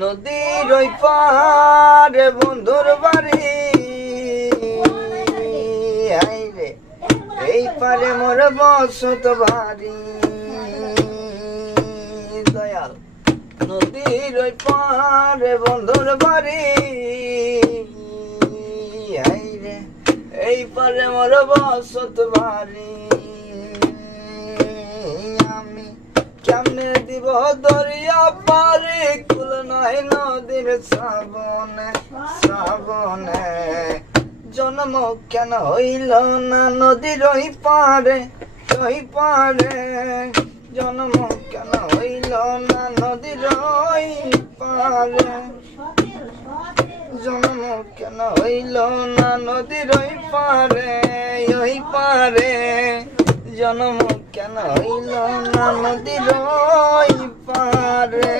নদীর ওই পারে বন্ধুর বাড়ি, আইরে এই পারে মোর বসত বাড়ি। দয়াল নদীর ওই পারে বন্ধুর বাড়ি, আইরে এই পারে মোর বসত বাড়ি। আমি কেমনে দিব দরিয়া পারে, কুল নাই নদীর শ্রাবণে শ্রাবণে। জন্ম কেন হইল না নদীর ওই পারে ওই পারে, জন্ম কেন হইল না নদীর ওই পারে, জন্ম কেন হইল না নদীর ওই পারে ওই পারে, জন্ম কেন হইল না নদীর ওই পারে।